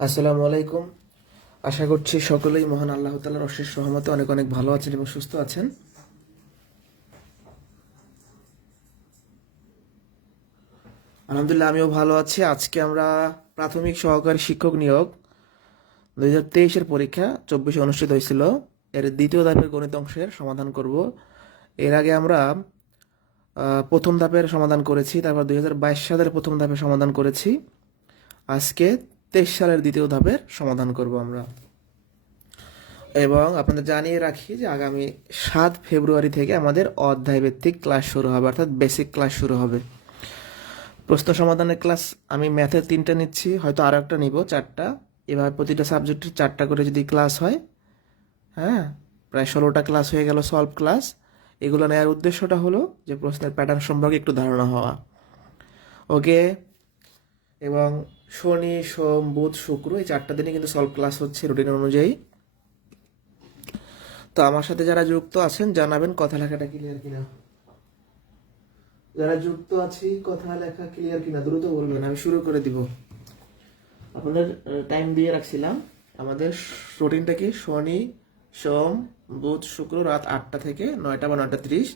আসসালামু আলাইকুম। আশা করছি সকলেই মহান আল্লাহ তাআলার অশেষ রহমতে অনেক অনেক ভালো আছেন এবং সুস্থ আছেন। আলহামদুলিল্লাহ, আমিও ভালো আছি। আজকে আমরা প্রাথমিক সহকারী শিক্ষক নিয়োগ 2023-এর পরীক্ষা 24-এ অনুষ্ঠিত হয়েছিল, এর দ্বিতীয় ধাপের গণিত অংশের সমাধান করব। এর আগে আমরা প্রথম ধাপের সমাধান করেছি, তারপর 2022 সালের প্রথম ধাপের সমাধান করেছি। আজকে 23 সালের দ্বিতীয় ধাপের সমাধান করব আমরা। এবং আপনাদের জানিয়ে রাখি যে আগামী 7 ফেব্রুয়ারি থেকে আমাদের অধ্যায়ভিত্তিক ক্লাস শুরু হবে, অর্থাৎ বেসিক ক্লাস শুরু হবে। প্রশ্ন সমাধানের ক্লাস আমি ম্যাথের 3টা নিচ্ছি, হয়তো আরও একটা নিব 4টা। এভাবে প্রতিটা সাবজেক্টের 4টা করে যদি ক্লাস হয়, হ্যাঁ, প্রায় 16টা ক্লাস হয়ে গেল সলভ ক্লাস। এগুলো নেওয়ার উদ্দেশ্যটা হলো যে প্রশ্নের প্যাটার্ন সম্পর্কে একটু ধারণা হওয়া। ওকে। এবং শনি, সোম, বুধ, শুক্র এই 4টা দিনে কিন্তু সলভ ক্লাস হচ্ছে রুটিন অনুযায়ী। তো আমার সাথে যারা যুক্ত আছেন জানাবেন কথা লেখাটা ক্লিয়ার কিনা। যারা যুক্ত আছি কথা লেখা ক্লিয়ার কিনা দ্রুত বলবেন, আমি শুরু করে দিব। আপনাদের টাইম দিয়ে রাখছিলাম। আমাদের রুটিনটা কি? শনি, সোম, বুধ, শুক্র রাত 8টা থেকে 9টা বা 9টা 30।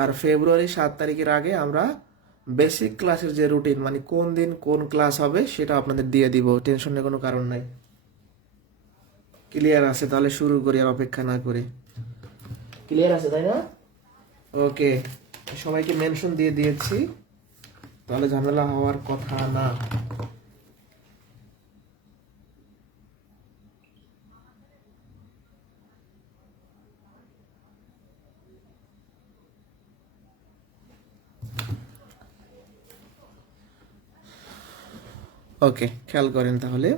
আর ফেব্রুয়ারি 7 তারিখের আগে আমরা বেসিক ক্লাসের যে রুটিন, মানে কোন দিন কোন ক্লাস হবে সেটা আপনাদের দিয়ে দিব। টেনশনের কোনো কারণ নাই। ক্লিয়ার আছে? তাহলে শুরু করি আর অপেক্ষা না করে। ক্লিয়ার আছে তাই না? ওকে। সবাইকে মেনশন দিয়ে দিয়েছি, তাহলে ঝামেলা হওয়ার কথা না। ওকে, খেয়াল করেন তাহলে।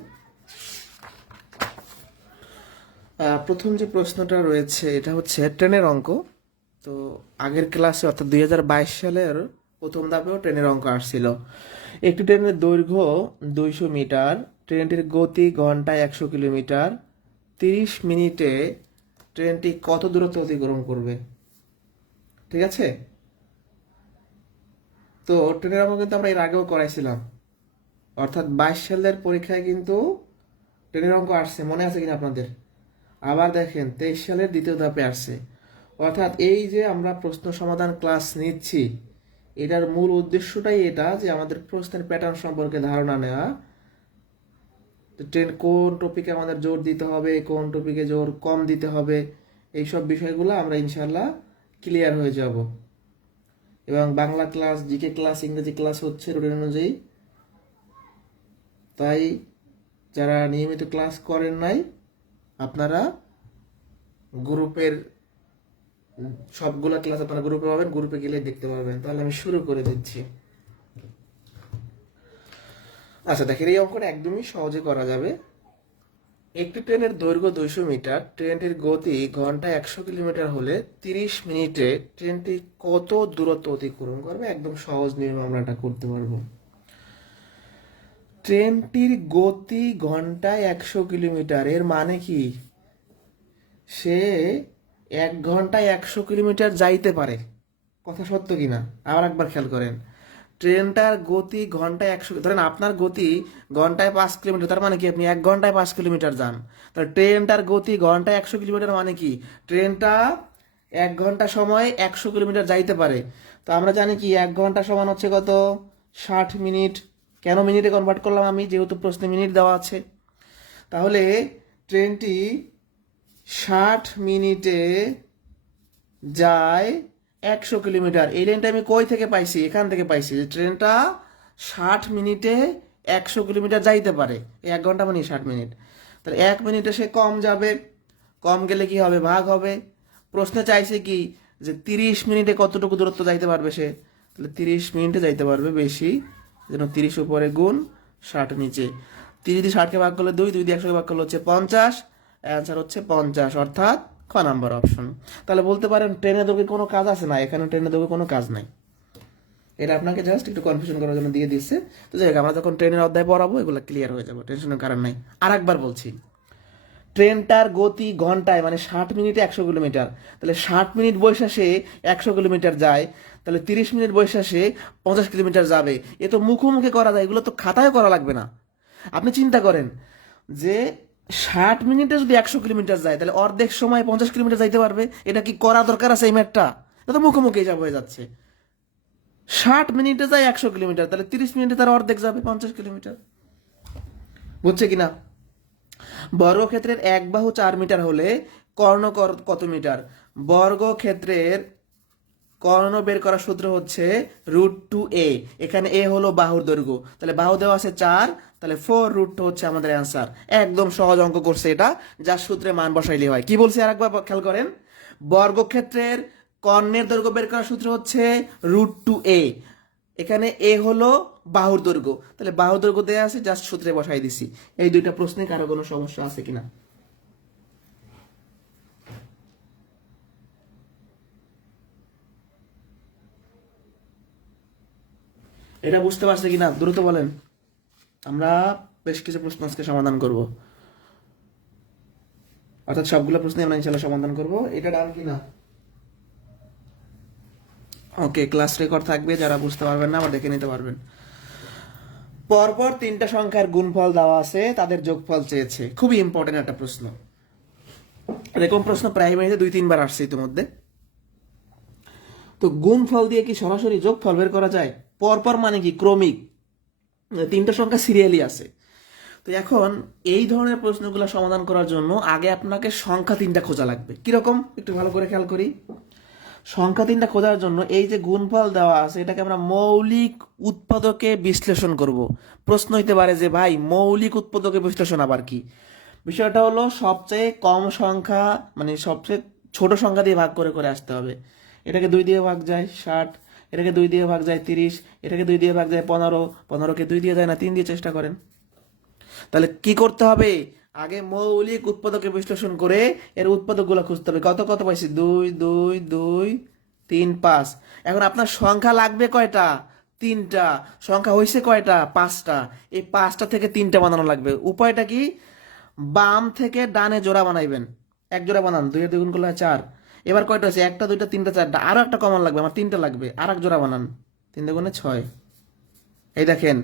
প্রথম যে প্রশ্নটা রয়েছে এটা হচ্ছে ট্রেনের অঙ্ক। তো আগের ক্লাসে অর্থাৎ 2022 সালের প্রথম ধাপেও ট্রেনের অঙ্ক আসছিল। একটি ট্রেনের দৈর্ঘ্য 200 মিটার, ট্রেনটির গতি ঘন্টায় 100 কিলোমিটার, 30 মিনিটে ট্রেনটি কত দূরত্ব অতিক্রম করবে? ঠিক আছে। তো ট্রেনের অঙ্ক কিন্তু আমরা এর আগেও করাইছিলাম, অর্থাৎ 22 সালের পরীক্ষায় কিন্তু ট্রেনের অঙ্ক আসছে, মনে আছে কিনা আপনাদের? আবার দেখেন 23 সালের দ্বিতীয় ধাপে আসছে। অর্থাৎ এই যে আমরা প্রশ্ন সমাধান ক্লাস নিচ্ছি, এটার মূল উদ্দেশ্যটাই এটা যে আমাদের প্রশ্নের প্যাটার্ন সম্পর্কে ধারণা নেওয়া। ট্রেন কোন টপিকে আমাদের জোর দিতে হবে, কোন টপিকে জোর কম দিতে হবে, এইসব বিষয়গুলো আমরা ইনশাল্লাহ ক্লিয়ার হয়ে যাব। এবং বাংলা ক্লাস, জিকে ক্লাস, ইংরেজি ক্লাস হচ্ছে রুটিন অনুযায়ী। তাই যারা নিয়মিত ক্লাস করেন নাই, আপনারা গ্রুপের সবগুলা ক্লাস আপনারা গ্রুপে পাবেন, গ্রুপে গেলে দেখতে পারবেন। তাহলে আমি শুরু করে দিচ্ছি। আচ্ছা দেখেন, এই অঙ্কটা একদমই সহজে করা যাবে। একটি ট্রেনের দৈর্ঘ্য 200 মিটার, ট্রেনটির গতি ঘন্টায় 100 কিলোমিটার হলে 30 মিনিটে ট্রেনটি কত দূরত্ব অতিক্রম করবে? একদম সহজ নিয়মে আমরা এটা করতে পারবো। ট্রেনটির গতি ঘন্টায় 100 কিলোমিটার, এর মানে কি? সে 1 ঘন্টায় 100 কিলোমিটার যাইতে পারে। কথা সত্য কিনা আবার একবার খেয়াল করেন। ট্রেনটার গতি ঘন্টায় 100, ধরেন আপনার গতি ঘন্টায় 5 কিলোমিটার, তার মানে কি আপনি 1 ঘন্টায় 5 কিলোমিটার যান। তাহলে ট্রেনটার গতি ঘন্টায় 100 কিলোমিটার মানে কি? ট্রেনটা 1 ঘন্টা সময় 100 কিলোমিটার যাইতে পারে। তো আমরা জানি কি 1 ঘন্টা সমান হচ্ছে কত? 60 মিনিট। কেন মিনিটে কনভার্ট করলাম আমি? যেহেতু প্রশ্নে মিনিট দেওয়া আছে। তাহলে ট্রেনটি 60 মিনিটে যায় 100 কিলোমিটার। এই লাইনটা আমি কই থেকে পাইছি? এখান থেকে পাইছি যে ট্রেনটা 60 মিনিটে 100 কিলোমিটার যাইতে পারে। 1 ঘন্টা মানে 60 মিনিট। তাহলে 1 মিনিটে সে কম যাবে। কম গেলে কি হবে? ভাগ হবে। প্রশ্নে চাইছে কি যে 30 মিনিটে কতটুকু দূরত্ব যাইতে পারবে সে? তাহলে 30 মিনিটে যাইতে পারবে বেশি, যেন 30 উপরে গুণ 60 নিচে। 30 দিয়ে 60কে ভাগ করলে 2, 2 দিয়ে 100কে ভাগ করলে হচ্ছে 50। অ্যান্সার হচ্ছে 50, অর্থাৎ খ নাম্বার অপশন। তাহলে বলতে পারেন ট্রেনে দৌড়ে কোনো কাজ আছে না? এখানে ট্রেনে দৌড়ে কোনো কাজ নাই। এটা আপনাকে জাস্ট একটু কনফিউশন করার জন্য দিয়ে দিচ্ছে। তো যাই হোক, আমরা যখন ট্রেনের অধ্যায় পড়াবো এগুলো ক্লিয়ার হয়ে যাবে, টেনশনের কারণ নাই। আর একবার বলছি, ট্রেনটার গতি ঘন্টায় মানে 60 মিনিটে 100 কিলোমিটার। তাহলে 60 মিনিট বৈশা সে 100 কিলোমিটার যায়, তাহলে 30 মিনিট বৈশা সে 50 কিলোমিটার যাবে। এ তো মুখোমুখি করা যায়, এগুলো তো খাতায় করা লাগবে না। আপনি চিন্তা করেন, যে 60 মিনিটে যদি 100 কিলোমিটার যায় তাহলে অর্ধেক সময় 50 কিলোমিটার যাইতে পারবে। এটা কি করা দরকার আছে এই ম্যাথটা? এটা তো মুখোমুখি হিসাব হয়ে যাচ্ছে। 60 মিনিটে যায় 100 কিলোমিটার, তাহলে 30 মিনিটে তার অর্ধেক যাবে 50 কিলোমিটার। বুঝছে কিনা? বর্গক্ষেত্রের এক বাহু 4 মিটার হলে কর্ণ কত মিটার? বর্গক্ষেত্রের কর্ণ বের করার সূত্র হচ্ছে √2a। এখানে এ হলো বাহুর দৈর্ঘ্য, তাহলে বাহু দেওয়া আছে 4, তাহলে 4√2 হচ্ছে আমাদের অ্যান্সার। একদম সহজ অঙ্ক করছে এটা, যার সূত্রে মান বসাইলে হয়। কি বলছে আরেকবার খেয়াল করেন, বর্গক্ষেত্রের কর্ণের দৈর্ঘ্য বের করার সূত্র হচ্ছে √2a। এখানে এ হলো বাহুর দৈর্ঘ্য, তাহলে বাহুর দৈর্ঘ্য দেওয়া আছে, জাস্ট সূত্রে বসাই দিছি। এই দুইটা প্রশ্নে কারো কোনো সমস্যা আছে কিনা? এটা বুঝতে পারছে কিনা দ্রুত বলেন। আমরা বেশ কিছু প্রশ্ন আজকে সমাধান করব, অর্থাৎ সবগুলো প্রশ্নে আমরা ইনশাল্লাহ সমাধান করব। এটা ডান কিনা? ওকে, ক্লাস রেকর্ড থাকবে, যারা বুঝতে পারবেন না আবার দেখে নিতে পারবেন। পরপর 3টা সংখ্যার গুণফল দেওয়া আছে, তাদের যোগফল চেয়েছে। খুবই ইম্পর্টেন্ট একটা প্রশ্ন। এরকম প্রশ্ন প্রাইমারিতে 2-3 বার আসছে ইতিমধ্যে। তো গুণফল দিয়ে কি সরাসরি যোগফল বের করা যায়? পরপর মানে কি ক্রমিক, 3টা সংখ্যা সিরিয়ালি আছে। তো এখন এই ধরনের প্রশ্নগুলো সমাধান করার জন্য আগে আপনাকে সংখ্যা 3টা খোঁজা লাগবে। কিরকম একটু ভালো করে খেয়াল করি। সংখ্যা 3টা খোঁজার জন্য এই যে গুণফল দেওয়া আছে, এটাকে আমরা মৌলিক উৎপাদকে বিশ্লেষণ করব। প্রশ্ন হইতে পারে যে ভাই মৌলিক উৎপাদকে বিশ্লেষণ আবার কি? বিষয়টা হলো সবচেয়ে কম সংখ্যা, মানে সবচেয়ে ছোট সংখ্যা দিয়ে ভাগ করে করে আসতে হবে। এটাকে 2 দিয়ে ভাগ যায় 60, এটাকে 2 দিয়ে ভাগ যায় 30, এটাকে 2 দিয়ে ভাগ যায় 15, 15কে 2 দিয়ে যায় না, 3 দিয়ে চেষ্টা করেন। তাহলে কি করতে হবে, আগে মৌলিক উৎপাদকে বিশ্লেষণ করে এর উৎপাদকগুলো খুঁজতে হবে। কত কত পাইছি? 2 2 2 3 5। এখন আপনার সংখ্যা লাগবে কয়টা? 3টা। সংখ্যা হয়েছে কয়টা? 5টা। এই 5টা থেকে 3টা বানানো লাগবে। উপায়টা কি? বাম থেকে ডানে জোড়া বানাইবেন। এক জোড়া বানান, 2 এর 2 গুণ করলে 4। এবার কয়টা আছে? 1টা 2টা 3টা 4টা, আরো একটা কমন লাগবে, আমার 3টা লাগবে, আর এক জোড়া বানান, 3 দুগুণে 6। এই দেখেন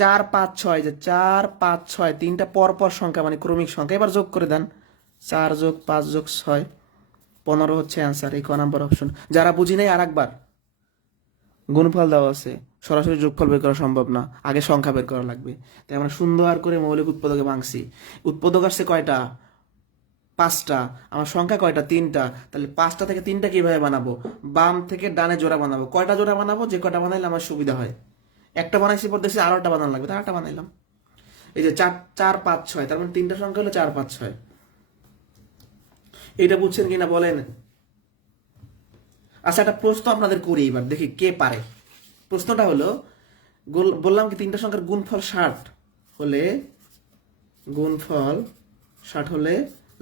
4 5 6, যে 4 5 6 3টা পরপর সংখ্যা, মানে ক্রমিক সংখ্যা। এবার যোগ করে দেন, 4 যোগ 5 যোগ 6 15 হচ্ছে অ্যান্সার। এই ক নাম্বার অপশন। যারা বুঝি নাই আর একবার, গুণফল দেওয়া আছে, সরাসরি যোগফল বের করা সম্ভব না, আগে সংখ্যা বের করা লাগবে। তাই আমরা সুন্দর করে মৌলিক উৎপাদকে ভাঙছি। উৎপাদক আসছে কয়টা? 5টা। আমার সংখ্যা কয়টা? 3টা। তাহলে 5টা থেকে 3টা কিভাবে বানাবো? বাম থেকে ডানে জোড়া বানাবো। কয়টা জোড়া বানাবো? যে কয়টা বানাইলে আমার সুবিধা হয়। একটা বানাইছি পর দেখছি আরো একটা বানানো লাগবে, তার একটা বানাইলাম। এই যে 4 4 5 6, তার মানে 3টা সংখ্যা হলো 4 5 6। এটা বুঝছেন কিনা বলেন? আচ্ছা, একটা প্রশ্ন আপনাদের করি, এবার দেখি কে পারে। প্রশ্নটা হলো, বললাম কি 3টা সংখ্যার গুণফল 60 হলে, গুণফল 60 হলে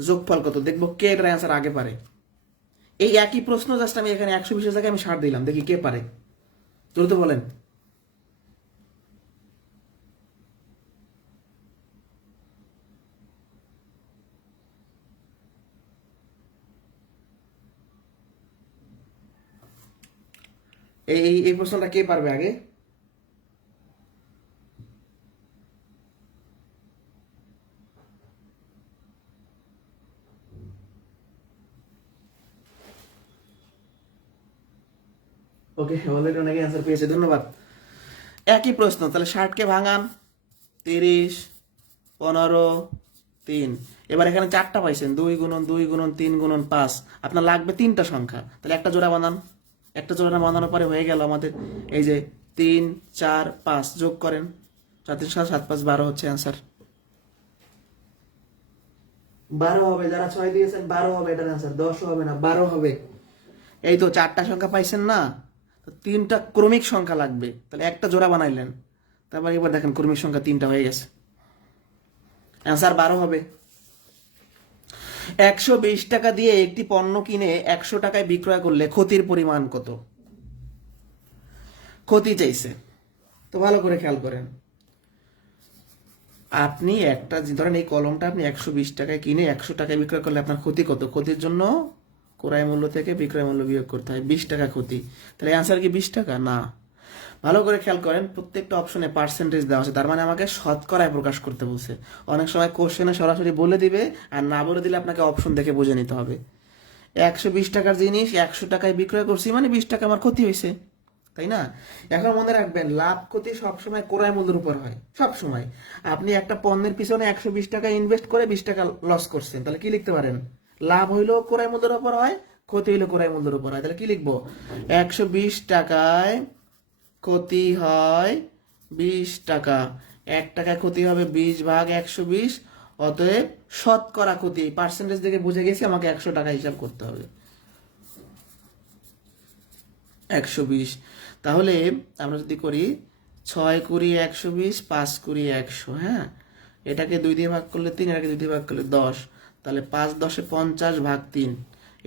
যোগফল কত? দেখবো কে এটার অ্যান্সার আগে পারে। এই একই প্রশ্ন জাস্ট আমি এখানে 120 জায়গায় আমি 60 দিলাম, দেখি কে পারে। দ্রুত বলেন। এই প্রশ্নটা কে পারবে আগে? ওকে, অলরেডি অনেকে অ্যান্সার পেয়েছে, ধন্যবাদ। একই প্রশ্ন, তাহলে 60কে ভাঙান, 30 15 3। এবার এখানে 4টা পাইছেন, 2 গুণন 2 গুণন 3 গুণন 5। আপনার লাগবে 3টা সংখ্যা, তাহলে একটা জোড়া বানান। একটা জোড়া বানানোর পরে হয়ে গেল আমাদের এই যে 3 4 5, যোগ করেন, 4 3 7 7 5 12 হচ্ছে অ্যান্সার। 12 হবে, যারা 6 দিয়েছেন 12 হবে এটার অ্যান্সার, 10 হবে না, 12 হবে। এই তো 4টা সংখ্যা পাইছেন না, তো 3টা ক্রমিক সংখ্যা লাগবে, তাহলে একটা জোড়া বানাইলেন। তারপর এবার দেখেন ক্রমিক সংখ্যা 3টা হয়ে গেছে, অ্যান্সার 12 হবে। 120 টাকা দিয়ে একটি পণ্য কিনে 100 টাকায় বিক্রয় করলে ক্ষতির পরিমাণ কত? ক্ষতি চাইছে, তো ভালো করে খেয়াল করেন। আপনি একটা, ধরেন এই কলমটা আপনি 120 টাকায় কিনে 100 টাকায় বিক্রয় করলে আপনার ক্ষতি কত? ক্ষতির জন্য ক্রয় মূল্য থেকে বিক্রয় মূল্য বিয়োগ করতে হয়, 20 টাকা ক্ষতি। তাহলে অ্যান্সার কি 20 টাকা? না, ভালো করে খেয়াল করেন, প্রত্যেকটা অপশনে পার্সেন্টেজ দেওয়া আছে, তার মানে আমাকে শতকরায় প্রকাশ করতে বলছে। অনেক সময় কোশ্চেনে সরাসরি বলে দিবে, আর না বলে দিলে আপনাকে অপশন দেখে বুঝে নিতে হবে। 120 টাকার জিনিস 100 টাকায় বিক্রয় করছি, মানে 20 টাকা আমার ক্ষতি হয়েছে, তাই না? এখন মনে রাখবেন, লাভ ক্ষতি সবসময় ক্রয় মূল্যের উপর হয়, সবসময়। আপনি একটা পণ্যের পিছনে 120 টাকা ইনভেস্ট করে 20 টাকা লস করছেন, তাহলে কি লিখতে পারেন? লাভ হইলেও ক্রয় মূল্যের উপর হয়, ক্ষতি হইলেও ক্রয় মূল্যের উপর হয়, তাহলে কি লিখবো? 120 টাকায় ক্ষতি হয় 20 টাকা, 1 টাকায় ক্ষতি হবে 20/120, অতএব শতকরা ক্ষতি, পার্সেন্টেজ দেখে বুঝে গেছি আমাকে 100 টাকা হিসাব করতে হবে। 120, তাহলে আমরা যদি করি 6×20 5×100, হ্যাঁ, এটাকে 2 দিয়ে ভাগ করলে 3, এটাকে 2 দিয়ে ভাগ করলে 10, তাহলে 5×10 = 50/3।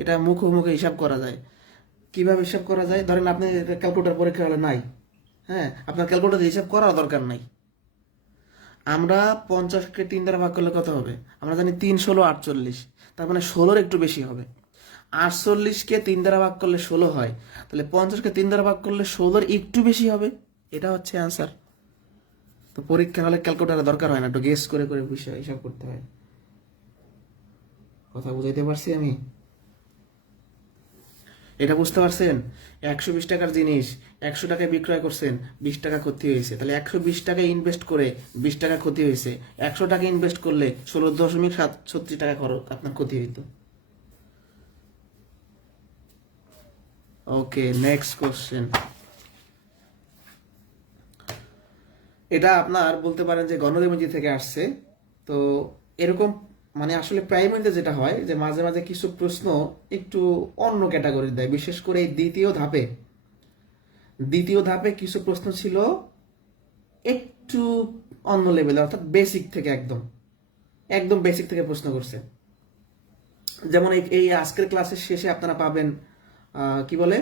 এটা মুখে হিসাব করা যায়। কিভাবে হিসাব করা যায়? ধরেন আপনি ক্যালকুলেটর পরীক্ষা হলে নাই, হ্যাঁ, আপনার ক্যালকুলেটর হিসাব করার দরকার নাই। আমরা 50কে 3 দ্বারা ভাগ করলে কত হবে? আমরা জানি 3×16 = 48, তার মানে 16-র একটু বেশি হবে। 48কে 3 দ্বারা ভাগ করলে 16 হয়, তাহলে 50কে 3 দ্বারা ভাগ করলে 16-র একটু বেশি হবে। এটা হচ্ছে অ্যান্সার। তো পরীক্ষা হলে ক্যালকুলেটরের দরকার হয় না, একটু গেস করে করে বিষয় হিসাব করতে হয়। কথা বুঝাইতে পারছি আমি? এটা বুঝতে পারছেন? 120 টাকার জিনিস 100 টাকায় বিক্রয় করছেন, 20 টাকা ক্ষতি হয়েছে, তাহলে 120 টাকায় ইনভেস্ট করে 20 টাকা ক্ষতি হয়েছে। 100 টাকা ইনভেস্ট করলে 16.37 টাকা খরচ আপনার ক্ষতি হইতো। ওকে, নেক্সট কোশ্চেন। এটা আপনার বলতে পারেন যে গণরেমিজি থেকে আসছে। তো এরকম মানে আসলে প্রাইমারিতে যেটা হয় যে মাঝে মাঝে কিছু প্রশ্ন একটু অন্য ক্যাটাগরির দেয়, বিশেষ করে এই দ্বিতীয় ধাপে কিছু প্রশ্ন ছিল একটু অন্য লেভেলে, অর্থাৎ বেসিক থেকে, একদম বেসিক থেকে প্রশ্ন করছে। যেমন এই আজকের ক্লাসের শেষে আপনারা পাবেন কি বলে,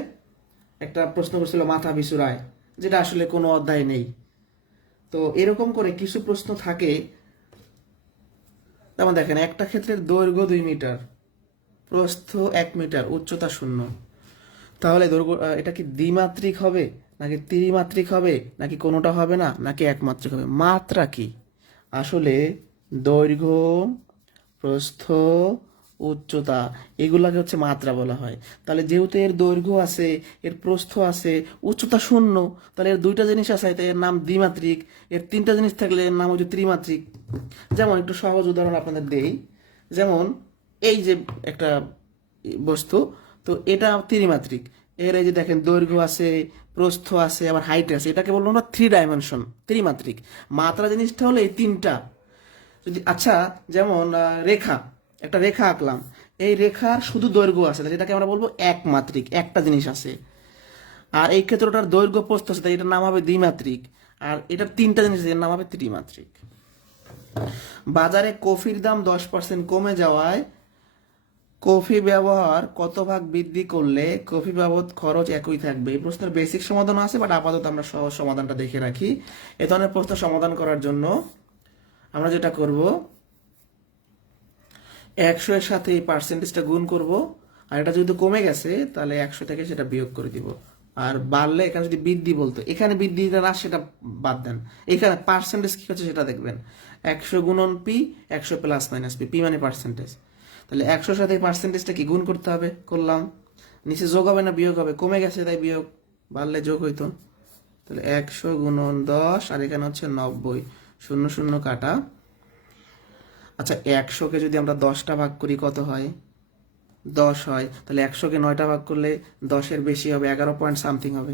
একটা প্রশ্ন করছিল মাথা বিছুরায়, যেটা আসলে কোনো অধ্যায় নেই। তো এরকম করে কিছু প্রশ্ন থাকে। যেমন দেখেন, একটা ক্ষেত্রের দৈর্ঘ্য 2 মিটার, প্রস্থ 1 মিটার, উচ্চতা 0। তাহলে দৈর্ঘ্য এটা কি দ্বিমাত্রিক হবে নাকি ত্রিমাত্রিক হবে নাকি কোনোটা হবে না নাকি একমাত্রিক হবে? মাত্রা কি? আসলে দৈর্ঘ্য, প্রস্থ, উচ্চতা, এগুলাকে হচ্ছে মাত্রা বলা হয়। তাহলে যেহেতু এর দৈর্ঘ্য আছে, এর প্রস্থ আছে, উচ্চতা 0, তাহলে এর 2টা জিনিস আছে, তাই এর নাম দ্বিমাত্রিক। এর 3টা জিনিস থাকলে এর নাম হচ্ছে ত্রিমাত্রিক। যেমন একটু সহজ উদাহরণ আপনাদের দেই, যেমন এই যে একটা বস্তু, তো এটা ত্রিমাত্রিক। এর এই যে দেখেন দৈর্ঘ্য আছে, প্রস্থ আছে, আবার হাইট আছে, এটাকে বলবো আমরা 3 ডাইমেনশন, ত্রিমাত্রিক। মাত্রা জিনিসটা হলো এই 3টা। যদি আচ্ছা, যেমন একটা রেখা আঁকলাম, এই রেখার শুধু দৈর্ঘ্য আছে, তাহলে এটাকে আমরা বলবো একমাত্রিক, একটা জিনিস আছে। আর এই ক্ষেত্রে ওটার দৈর্ঘ্য প্রস্থ আছে, তাই এটার নাম হবে দ্বিমাত্রিক। আর এটার 3টা জিনিস আছে, এর নাম হবে ত্রিমাত্রিক। বাজারে কফির দাম 10% কমে যাওয়ায় কফি ব্যবহার কত ভাগ বৃদ্ধি করলে কফি বাবদ খরচ একই থাকবে? এই প্রশ্নের বেসিক সমাধান আছে, বাট আপাতত আমরা সহজ সমাধানটা দেখে রাখি। এ ধরনের প্রশ্ন সমাধান করার জন্য আমরা যেটা করব, 100 এর সাথে এই পার্সেন্টেজটা গুণ করব, আর এটা যদি কমে গেছে তাহলে 100 থেকে সেটা বিয়োগ করে দিব। আর বাড়লে, এখানে যদি বৃদ্ধি বলতো, এখানে বৃদ্ধিটা না সেটা বাদ দেন, এখানে পার্সেন্টেজ কি হচ্ছে সেটা দেখবেন। 100 গুণন P, 100 plus minus P, P মানে পার্সেন্টেজ। তাহলে 100-র সাথে এই পার্সেন্টেজটা কি গুণ করতে হবে, করলাম। নিচে যোগ হবে না বিয়োগ হবে? কমে গেছে তাই বিয়োগ, বাড়লে যোগ হইতো। তাহলে 100 গুণন 10, আর এখানে হচ্ছে 90, 0 0 কাটা। আচ্ছা, 100-কে যদি আমরা 10টা ভাগ করি কত হয়? 10 হয়। তাহলে 100-কে 9টা ভাগ করলে 10-এর বেশি হবে, 11 পয়েন্ট সামথিং হবে।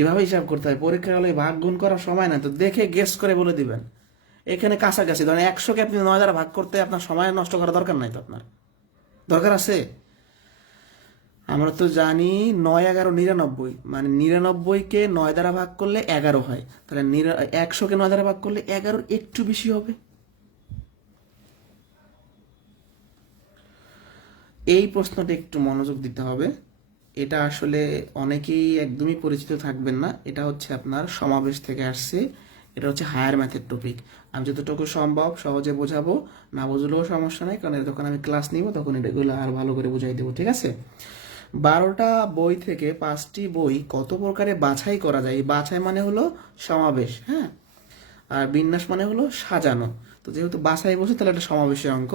এভাবে হিসাব করতে হয়। পরীক্ষা হলে ভাগ গুণ করার সময় না, তো দেখে গেস করে বলে দিবেন। এখানে কাছাকাছি, ধরেন 100-কে আপনি 9 দ্বারা ভাগ করতে আপনার সময় নষ্ট করার দরকার নাই, তো আপনার দরকার আছে? আমরা তো জানি 9 11 99, মানে 99-কে 9 দ্বারা ভাগ করলে 11 হয়, তাহলে 100-কে 9 দ্বারা ভাগ করলে 11-র একটু বেশি হবে। এই প্রশ্নটা একটু মনোযোগ দিতে হবে। এটা আসলে অনেকেই একদমই পরিচিত থাকবেন না। এটা হচ্ছে আপনার সমাবেশ থেকে আসছে, এটা হচ্ছে হায়ার ম্যাথের টপিক। আমি যতটুকু সম্ভব সহজে বোঝাবো, না বুঝলেও সমস্যা নাই, কারণ যখন আমি ক্লাস নিব তখন এগুলো আর ভালো করে বুঝাই দেবো, ঠিক আছে? 12টা বই থেকে 5টি বই কত প্রকারে বাছাই করা যায়? এই বাছাই মানে হলো সমাবেশ, হ্যাঁ, আর বিন্যাস মানে হলো সাজানো। তো যেহেতু বাছাই বসে, তাহলে একটা সমাবেশের অঙ্ক,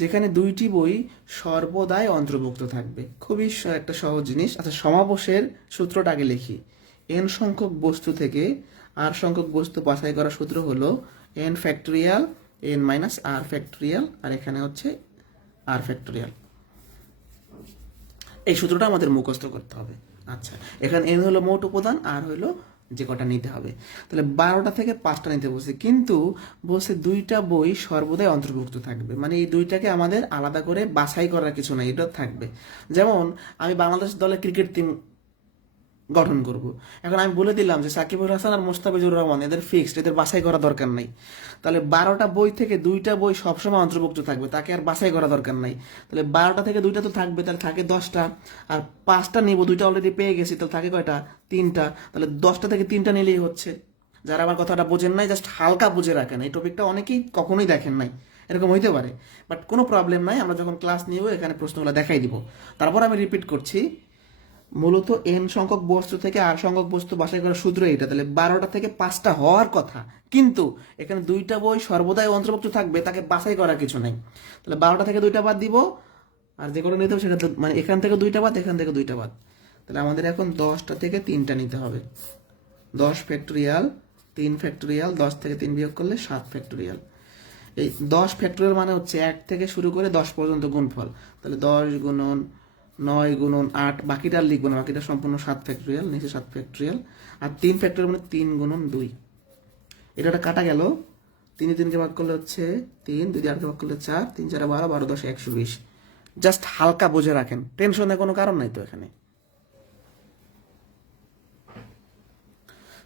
যেখানে 2টি বই সর্বদাই অন্তর্ভুক্ত থাকবে। খুবই একটা সহজ জিনিস। আচ্ছা, সমাবেশের সূত্রটা আগে লিখি। এন সংখ্যক বস্তু থেকে আর সংখ্যক বস্তু বাছাই করার সূত্র হলো N factorial N minus r factorial, আর এখানে হচ্ছে আর ফ্যাক্টোরিয়াল। এই সূত্রটা আমাদের মুখস্থ করতে হবে। আচ্ছা, এখানে এন হলো মোট উপাদান, আর হলো যে কটা নিতে হবে। তাহলে 12টা থেকে 5টা নিতে বলছে, কিন্তু বলছে 2টা বই সর্বদাই অন্তর্ভুক্ত থাকবে, মানে এই 2টাকে আমাদের আলাদা করে বাছাই করার কিছু নাই, এটা থাকবে। যেমন আমি বাংলাদেশ দলের ক্রিকেট টিম গঠন করব, এখন আমি বলে দিলাম যে সাকিবুল হাসান আর মোস্তাফিজুর রহমান এদের ফিক্সড, এদের বাছাই করা দরকার নাই। তাহলে 12টা বই থেকে 2টা বই সবসময় অন্তর্ভুক্ত থাকবে, তাকে আর বাছাই করা দরকার নাই। তাহলে 12টা থেকে 2টা তো থাকবে, তাহলে থাকে 10টা। আর 5টা নিব, 2টা অলরেডি পেয়ে গেছি, তাহলে থাকে কয়টা? 3টা। তাহলে 10টা থেকে 3টা নিলেই হচ্ছে। যারা আমার কথাটা বোঝেন নাই, জাস্ট হালকা বুঝে রাখেন, এই টপিকটা অনেকেই কখনোই দেখেন নাই, এরকম হইতে পারে, বাট কোনো প্রবলেম নাই। আমরা যখন ক্লাস নিব এখানে প্রশ্নগুলো দেখাই দিব। তারপর আমি রিপিট করছি, মূলত এন সংখ্যক বস্তু থেকে আর সংখ্যক বস্তু বাছাই করার সূত্র এইটা। তাহলে 12টা থেকে 5টা হওয়ার কথা, কিন্তু এখানে 2টা বই সর্বদাই অন্তর্ভুক্ত থাকবে, তাকে বাছাই করার কিছু নাই। তাহলে 12টা থেকে 2টা বাদ দিব, আর যে কোনো নিতে হবে সেটা মানে এখান থেকে 2টা বাদ, এখান থেকে 2টা বাদ। তাহলে আমাদের এখন 10টা থেকে 3টা নিতে হবে। 10 ফ্যাক্টোরিয়াল 3 ফ্যাক্টোরিয়াল, 10 থেকে 3 বিয়োগ করলে 7 ফ্যাক্টোরিয়াল। এই 10 ফ্যাক্টোরিয়াল মানে হচ্ছে 1 থেকে শুরু করে 10 পর্যন্ত গুণফল। তাহলে 10 গুণন 9 গুণন 8, বাকিটা আর লিখবো না, বাকিটা সম্পূর্ণ 7 ফ্যাক্টোরিয়াল, নিচে 7 ফ্যাক্টোরিয়াল। আর 3 ফ্যাক্টোরিয়াল মানে 3 গুণন 2। এটা কাটা গেল, 3 3কে ভাগ করলে হচ্ছে 3, 2 8কে ভাগ করলে 4, 3 4 12, 12 10 120। জাস্ট হালকা বুঝে রাখেন, টেনশনের কোনো কারণ নাই তো এখানে।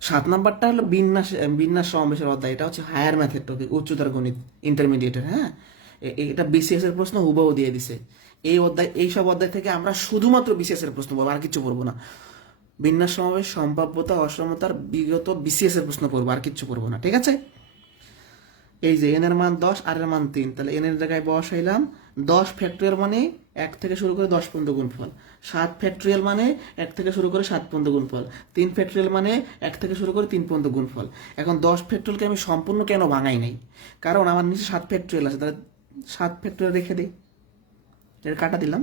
7 নাম্বারটা হলো বিন্যাস বিন্যাস সমাবেশের অধ্যায়। এটা হচ্ছে হায়ার ম্যাথের টপিক, উচ্চতর গণিত, ইন্টারমিডিয়েটের, হ্যাঁ। এটা বিসিএস এর প্রশ্ন হুবহু দিয়ে দিছে। এই অধ্যায়, এইসব অধ্যায় থেকে আমরা শুধুমাত্র বিসিএস এর প্রশ্ন পড়বো, আর কিছু পড়বো না। বিন্যাস সমাবেশ, সম্ভাব্যতা, অসমতার বিগত বিসিএস এর প্রশ্ন পড়বো, আর কিছু পড়বো না, ঠিক আছে। এই যে এন এর মান 10, আর এর মান 3, তাহলে এন এর জায়গায় বসাইলাম 10 ফ্যাক্টোরিয়াল মানে 1 থেকে শুরু করে 10 পর্যন্ত গুণফল, 7 ফ্যাক্টোরিয়াল মানে 1 থেকে শুরু করে 7 পর্যন্ত গুণফল, 3 ফ্যাক্টোরিয়াল মানে 1 থেকে শুরু করে 3 পর্যন্ত গুণফল। এখন 10 ফ্যাক্টোরিয়ালকে আমি সম্পূর্ণ কেন ভাঙাই নাই? কারণ আমার নিচে 7 ফ্যাক্টোরিয়াল আছে, তাহলে 7 ফ্যাক্টোরিয়াল রেখে দিই, এর কাটা দিলাম,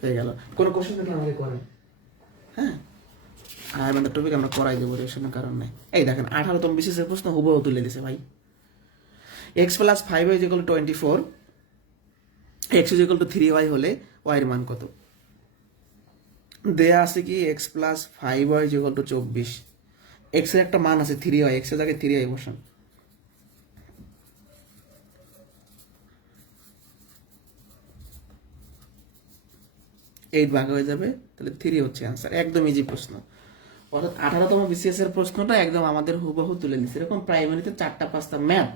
হয়ে গেল। কোনো কোশ্চেন থাকলে আমাকে করেন, হ্যাঁ। আর আমাদের টপিক আমরা করাই দেবো, রেশনের কারণ নেই। এই দেখেন 18তম বিসিএস এর প্রশ্ন হুবহু তুলে দিছে ভাই। x plus 5y is equal to 24, x is equal to 3y হলে y এর মান কত? দেয়া আছে কি x plus 5y is equal to 24, x এর একটা মান আছে 3y, x এর জায়গায় 3y বসান। এইট ভাগ হয়ে যাবে, তাহলে 3 হচ্ছে অ্যান্সার। একদম ইজি প্রশ্ন। অর্থাৎ 18তম বিসিএস এর প্রশ্নটা একদম আমাদের হুবহু তুলে দিচ্ছে। এরকম প্রাইমারিতে 4টা 5টা ম্যাথ,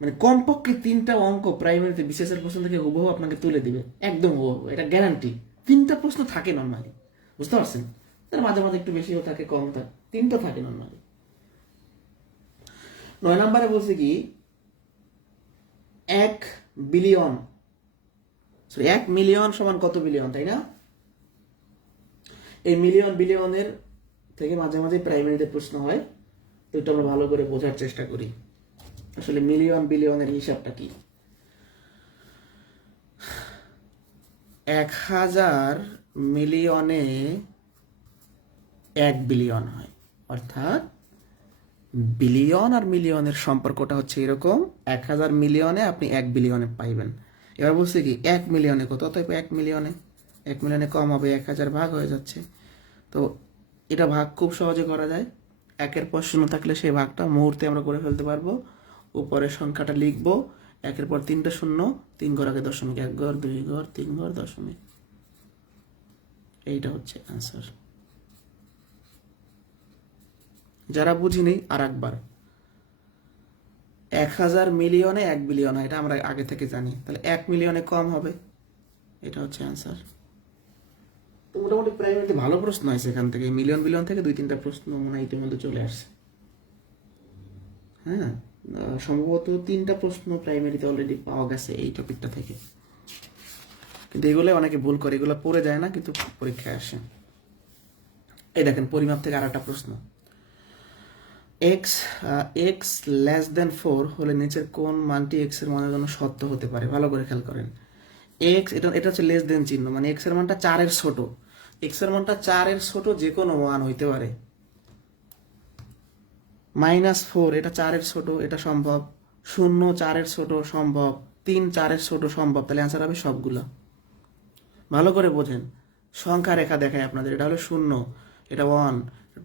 মানে কমপক্ষে 3টা অঙ্ক প্রাইমারিতে বিসিএস এর প্রশ্ন থেকে হুবহু আপনাকে তুলে দিবে, একদম হুবহু, এটা গ্যারান্টি। 3টা প্রশ্ন থাকে নর্মালি, বুঝতে পারছেন? তার মাঝে মাঝে একটু বেশিও থাকে, কম থাকে, 3টা থাকে নর্মালি। 9 নম্বরে বলছে কি 1 বিলিয়ন, সরি 1 মিলিয়ন সমান কত বিলিয়ন, তাই না? এই মিলিয়ন বিলিয়নের থেকে মাঝে মাঝে প্রাইমারিতে প্রশ্ন হয়, তো এটা আমরা ভালো করে বোঝার চেষ্টা করি আসলে মিলিয়ন বিলিয়নের হিসাবটা কি। 1000 মিলিয়নে 1 বিলিয়ন হয়, অর্থাৎ বিলিয়ন আর মিলিয়নের সম্পর্কটা হচ্ছে এরকম, 1000 মিলিয়নে আপনি 1 বিলিয়নে পাইবেন। এবার বলছে কি 1 মিলিয়নে কত, অতএব 1 মিলিয়নে কম হবে, 1000 ভাগ হয়ে যাচ্ছে। তো এটা ভাগ খুব সহজে করা যায়, 1-এর পর 0 থাকলে সেই ভাগটা মুহূর্তে আমরা করে ফেলতে পারবো। উপরের সংখ্যাটা লিখবো, 1-এর পর 3টা 0, 3 ঘর আগে দশমিক, 1 ঘর 2 ঘর 3 ঘর দশমিক, এইটা হচ্ছে অ্যান্সার। যারা বুঝিনি আর একবার, 1000 মিলিয়নে 1 বিলিয়ন হয়, এটা আমরা আগে থেকে জানি, তাহলে 1 মিলিয়নে কম হবে, এটা হচ্ছে অ্যান্সার। তো মোটামুটি প্রাইমারিতে ভালো প্রশ্ন আছে এখান থেকে, মিলিয়ন বিলিয়ন থেকে 2-3টা প্রশ্ন মনে হয় ইতিমধ্যে চলে আসছে, হ্যাঁ। সম্ভবত 3টা প্রশ্ন প্রাইমারিতে অলরেডি পাওয়া গেছে এই টপিকটা থেকে। কিন্তু এগুলো অনেকে ভুল করে, এগুলো পড়ে যায় না কিন্তু পরীক্ষায় আসে। এই দেখেন পরিমাপ থেকে আর একটা প্রশ্ন, এক্স এক্স লেস দেন 4 হলে নিচের কোন মানটি এক্স এর মানের জন্য সত্য হতে পারে? ভালো করে খেয়াল করেন। এক্স এটা এটা হচ্ছে লেস দেন চিহ্ন, মানে এক্স এর মানটা 4 এর ছোট। এক্স এর মানটা 4 এর ছোট যে কোনো মান হইতে পারে। -4 এটা 4 এর ছোট, এটা সম্ভব। 0 4 এর ছোট সম্ভব। 3 4 এর ছোট সম্ভব। তাহলে অ্যান্সার হবে সবগুলা। ভালো করে বোঝেন, সংখ্যা রেখা দেখায় আপনাদের। এটা হলো 0, এটা 1,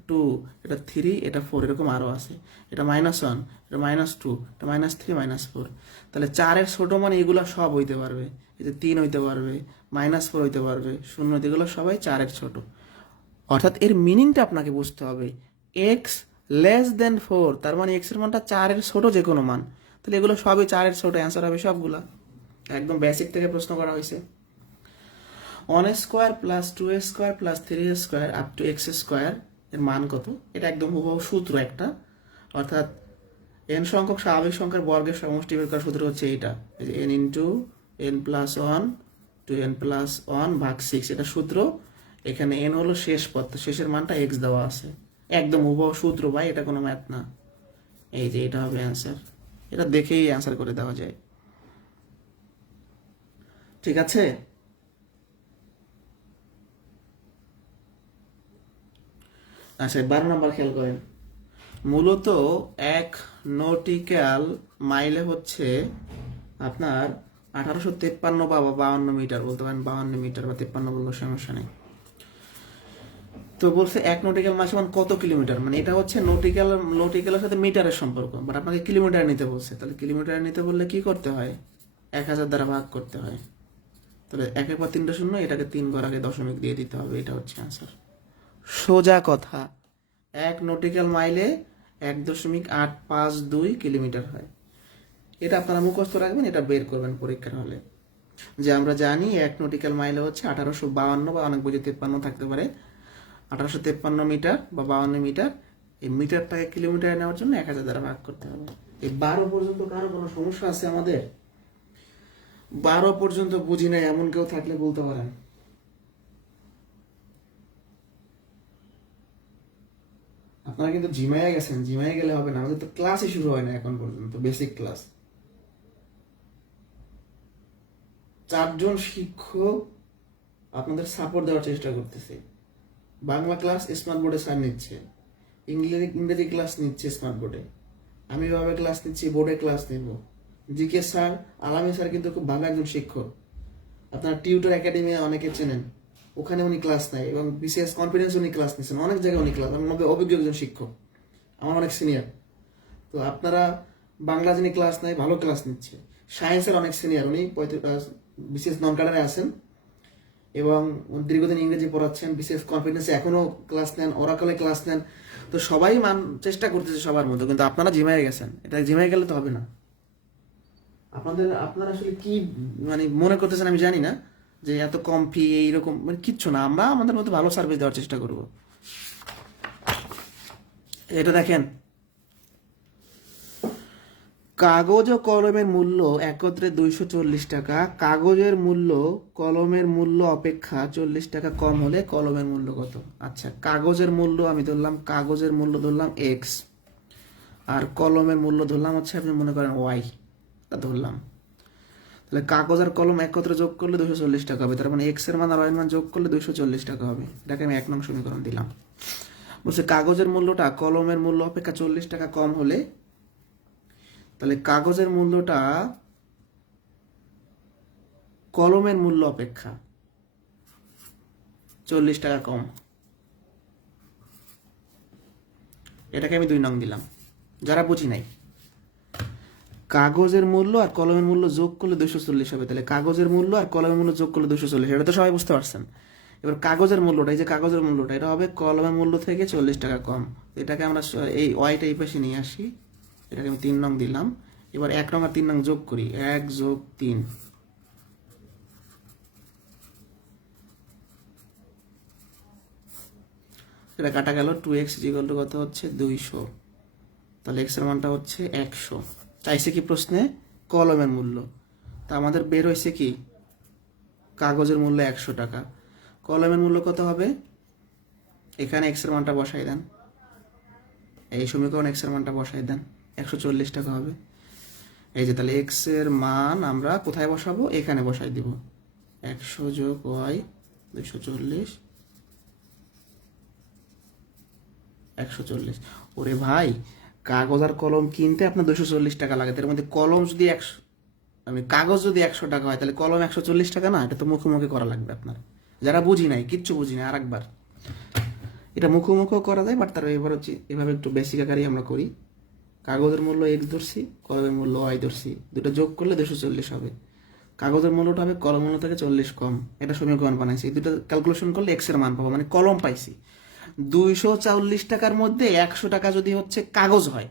2, এটা 3, এটা 4, এরকম আরও আছে। এটা -1, এটা -2, এটা -3, -4। তাহলে 4 এর ছোট মানে এগুলো সব হইতে পারবে। এই যে 3 হইতে পারবে, -4 হইতে পারবে, 0 হইতে, এগুলো সবাই 4 এর ছোট। অর্থাৎ এর মিনিংটা আপনাকে বুঝতে হবে। এক্স লেস দেন 4 তার মানে এক্স এর মানটা 4 এর ছোট যে কোনো মান। তাহলে এগুলো সবই 4 এর ছোট, অ্যান্সার হবে সবগুলা। একদম বেসিক থেকে প্রশ্ন করা হয়েছে। 1 square plus 2 square plus 3 square up to x square এর মান কত? এটা একদম হুবহু সূত্র একটা, অর্থাৎ এন সংখ্যক স্বাভাবিক সংখ্যার বর্গের সমষ্টি বের করার সূত্র হচ্ছে এইটা, n into n plus 1 two n plus 1 ভাগ 6, এটা সূত্র। এখানে এন হলো শেষ পদ, শেষের মানটা এক্স দেওয়া আছে। একদম হুবহু সূত্র ভাই, এটা কোনো ম্যাথ না। এই যে এটা হবে অ্যান্সার, এটা দেখেই অ্যান্সার করে দেওয়া যায়। ঠিক আছে, আচ্ছা 12 নম্বর খেয়াল করেন। মূলত 1 নটিক্যাল মাইলে হচ্ছে আপনার 1853 বা 52 মিটার, বলতে পারেন 52 মিটার বা 53 বললেও সমস্যা নেই। তো বলছে 1 নটিক্যাল মাইল সমান কত কিলোমিটার, মানে এটা হচ্ছে নটিক্যালের সাথে মিটারের সম্পর্ক, বাট আপনাকে কিলোমিটার নিতে বলছে। তাহলে কিলোমিটার নিতে বললে কি করতে হয়? 1000 দ্বারা ভাগ করতে হয়। তাহলে 1 এর পর 3টা শূন্য, এটাকে 3 ঘর আগে দশমিক দিয়ে দিতে হবে, এটা হচ্ছে অ্যান্সার। সোজা কথা, 1 নটিক্যাল মাইলে 1.852 কিলোমিটার হয়। এটা আপনারা মুখস্থ রাখবেন, এটা বের করবেন পরীক্ষার হলে। যে আমরা জানি 1 নটিক্যাল মাইলে হচ্ছে 1852 বা অনেক বইতে 53 থাকতে পারে, 1853 মিটার বা 52 মিটার। এই মিটারটাকে কিলোমিটারে নেওয়ার জন্য 1000 দ্বারা ভাগ করতে হবে। এই 12 পর্যন্ত কারো কোনো সমস্যা আছে আমাদের? 12 পর্যন্ত বুঝি নাই এমন কেউ থাকলে বলতে পারেন। আপনারা কিন্তু জিমাইয়া গেছেন, জিমাইয়া গেলে হবে না, আমাদের তো ক্লাসই শুরু হয় না এখন পর্যন্ত, বেসিক ক্লাস। 4 জন শিক্ষক আপনাদের সাপোর্ট দেওয়ার চেষ্টা করতেছে। বাংলা ক্লাস স্মার্ট বোর্ডে স্যার নিচ্ছে, ইংরেজি ক্লাস নিচ্ছে স্মার্ট বোর্ডে, আমি এভাবে ক্লাস নিচ্ছি, বোর্ডে ক্লাস নেব। জিকে স্যার, আলামী স্যার কিন্তু খুব ভালো একজন শিক্ষক, আপনার টিউটর একাডেমি অনেকে চেনেন, ওখানে উনি ক্লাস নেয় এবং বিসিএস কনফিডেন্স উনি ক্লাস নিচ্ছেন, অনেক জায়গায় উনি ক্লাস, আমার অভিজ্ঞ একজন শিক্ষক, আমার অনেক সিনিয়র। তো আপনারা বাংলা যিনি ক্লাস নেয় ভালো ক্লাস নিচ্ছে, সায়েন্সের অনেক সিনিয়র, উনি বিসিএস নন ক্যাডারে আছেন এবং দীর্ঘদিন ইংরেজি পড়াচ্ছেন, বিসিএস কনফিডেন্সে এখনো ক্লাস নেন, ওরাকলে ক্লাস নেন। তো সবাই চেষ্টা করতেছে সবার মতো, কিন্তু আপনারা জিমাই গেছেন, এটা জিমাই গেলে তো হবে না। আপনারা আসলে কি মানে মনে করতেছেন আমি জানি না, যে এত কম ফি এইরকম মানে কিচ্ছু না, আমরা আমাদের মতো ভালো সার্ভিস দেওয়ার চেষ্টা করব। এটা দেখেন, কাগজ ও কলমের মূল্য একত্রে 240 টাকা, কাগজের মূল্য কলমের মূল্য অপেক্ষা 40 টাকা কম হলে কলমের মূল্য কত? আচ্ছা, কাগজের মূল্য আমি ধরলাম, কাগজের মূল্য ধরলাম এক্স, আর কলমের মূল্য ধরলাম হচ্ছে আপনি মনে করেন ওয়াই, ধরলাম। তাহলে কাগজ আর কলম একত্রে যোগ করলে 240 টাকা হবে, তার মানে এক্স এর মান আর ওয়াই মান যোগ করলে 240 টাকা হবে। এটাকে আমি 1 নং সমীকরণ দিলাম। বলছে কাগজের মূল্যটা কলমের মূল্য অপেক্ষা 40 টাকা কম হলে, তাহলে কাগজের মূল্যটা কলমের মূল্য অপেক্ষা 40 টাকা কম, এটাকে আমি 2 নং দিলাম। যারা বুঝি নাই, কাগজের মূল্য আর কলমের মূল্য যোগ করলে 240 হবে, তাহলে কাগজের মূল্য আর কলমের মূল্য যোগ করলে 240, এটা তো সবাই বুঝতে পারছেন। এবার কাগজের মূল্যটা, এই যে কাগজের মূল্যটা, এটা হবে কলমের মূল্য থেকে 40 টাকা কম। এটাকে আমরা এই ওয়াইটা এই পাশে নিয়ে আসি, এটাকে আমি 3 নং দিলাম। এবার 1 নং আর 3 নং যোগ করি, 1 যোগ 3, এটা কাটা গেল। 2x কত হচ্ছে 200, তাহলে x এর মানটা হচ্ছে 100। চাইছে কি প্রশ্নে? কলমের মূল্য। তা আমাদের বের হয়েছে কি কাগজের মূল্য 100 টাকা, কলমের মূল্য কত হবে? এখানে এক্সের মানটা বসাই দেন, এই সমীকরণ এক্সের মানটা বসাই দেন, 140 টাকা হবে। এই যে তাহলে এক্সের মান আমরা কোথায় বসাবো? এখানে বসাই দিব, 100 যোগ ওয়াই 240, 140। ওরে ভাই, কাগজ আর কলম কিনতে আপনার 240 টাকা লাগে, তার মধ্যে কলম যদি 100, কাগজ যদি 100 টাকা হয় তাহলে কলম 140 টাকা না? এটা তো মুখোমুখি করা লাগবে আপনার, যারা বুঝি নাই, কিচ্ছু বুঝি নাই, আরেকবার এটা মুখোমুখিও করা যায়, বাট তার এবার হচ্ছে এভাবে একটু বেসিক আকারেই আমরা করি। কাগজের মূল্য এক্স ধরছি, কলমের মূল্য ওয়াই ধরছি, দুটো যোগ করলে 240 হবে। কাগজের মূল্যটা হবে কলম মূল্য থেকে 40 কম, এটা সমীকরণ বানাইছি। এই দুটো ক্যালকুলেশন করলে এক্স এর মান পাবো, মানে কলম পাইছি। 240 টাকার মধ্যে 100 টাকা যদি হচ্ছে কাগজ হয়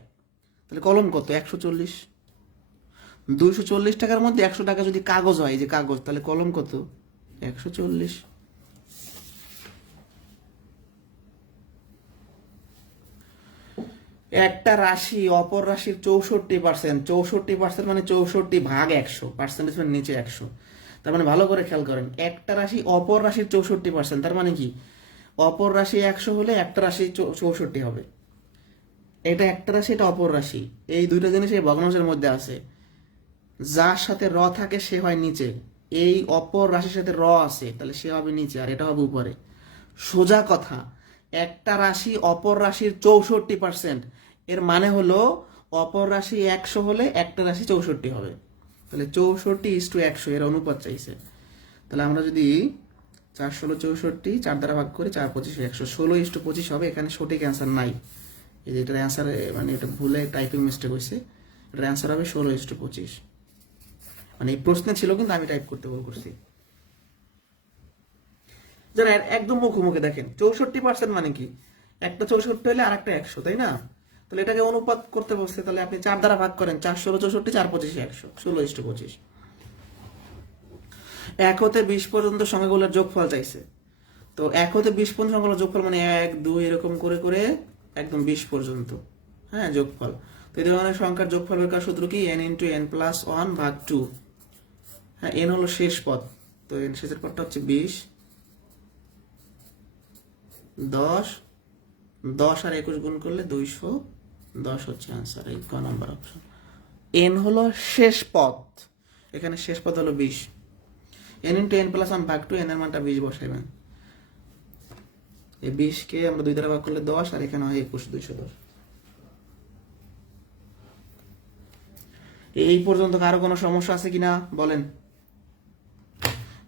তাহলে কলম কত? 140। 240 টাকার মধ্যে 100 টাকা যদি কাগজ হয়, এই যে কাগজ, তাহলে কলম কত? 140। একটা রাশি অপর রাশির 64%, 64% মানে 64 ভাগ 100, পার্সেন্টেজ মানে নিচে 100। তার মানে ভালো করে খেয়াল করেন, একটা রাশি অপর রাশির 64%, তার মানে কি? অপর রাশি 100 হলে একটা রাশি 64 হবে। এটা একটা রাশি, এটা অপর রাশি, এই দুইটা জিনিস এই ভগ্নাংশের মধ্যে আছে। যার সাথে র থাকে সে হয় নিচে, এই অপর রাশির সাথে র আছে তাহলে সে হবে নিচে, আর এটা হবে উপরে। সোজা কথা, একটা রাশি অপর রাশির 64%, এর মানে হলো অপর রাশি 100 হলে একটা রাশি 64 হবে। তাহলে 64:100 এর অনুপাত চাইছে। তাহলে আমরা যদি 4 16 64 4 দ্বারা ভাগ করি, 4 25 100, 16:25 হবে। এখানে সঠিক অ্যান্সার নাই, এই যে এটার অ্যান্সার, মানে এটা ভুলে টাইপিং মিস্টেক হয়েছে, এটার অ্যান্সার হবে 16:25। মানে এই প্রশ্নে ছিল কিন্তু আমি টাইপ করতে ভুল করছি। যারা একদম মুখোমুখি দেখেন, 64% মানে কি? একটা 64 হলে আর একটা 100, তাই না? তাহলে এটাকে অনুপাত করতে বসছে, তাহলে আপনি 4 দ্বারা ভাগ করেন, 4 16 64, 4 25 100, 16:25। 1 হতে 20 পর্যন্ত সংখ্যাগুলোর যোগফল চাইছে। তো 1 হতে 20 পর্যন্ত সংখ্যাগুলোর যোগফল মানে 1 2 এরকম করে করে একদম 20 পর্যন্ত, হ্যাঁ, যোগফল। তো এই ধরনের সংখ্যার যোগফল বের করার সূত্র কি? n × n+1 ভাগ 2। হ্যাঁ, n হলো শেষ পদ, তো n শেষের পদটা হচ্ছে 20, 10 10 আর 21 গুণ করলে 210 হচ্ছে আনসার, এই ক নাম্বার অপশন। n হলো শেষ পদ, এখানে শেষ পদ হলো 20, n × n+1 ভাগ 2, n এর মানটা 20 বসাইবেন। এই 20 কে আমরা 2 দ্বারা ভাগ করলে 10, আর এখানে হয় 21, 210। এই পর্যন্ত কারো কোনো সমস্যা আছে কিনা বলেন?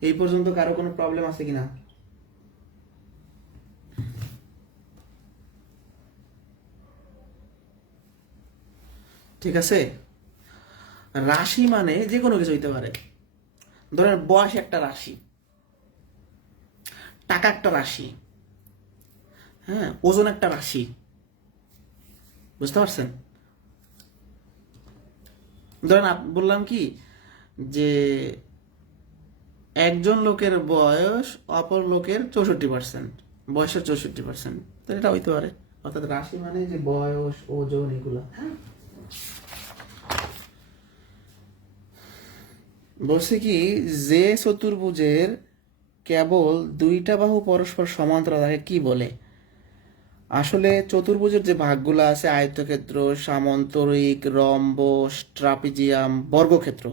এই পর্যন্ত কারো কোনো প্রবলেম আছে কিনা? ঠিক আছে। রাশি মানে যে কোনো কিছু হইতে পারে। ধরেন বয়স একটা রাশি, টাকা একটা রাশি, হ্যাঁ, ওজন একটা রাশি, বুঝতে পারছেন? ধরেন বললাম কি যে একজন লোকের বয়স অপর লোকের 64%, বয়সের 64%, তো এটা হইতে পারে। অর্থাৎ রাশি মানে যে বয়স, ওজন, এগুলা। বলছে কি, যে চতুর্ভুজের কেবল দুইটা বাহু পরস্পর সমান্তরাল তাকে কি বলে? আসলে চতুর্ভুজের যে ভাগগুলো আছে, আয়তক্ষেত্র, সামান্তরিক, রম্বস, ট্রাপিজিয়াম, বর্গক্ষেত্র,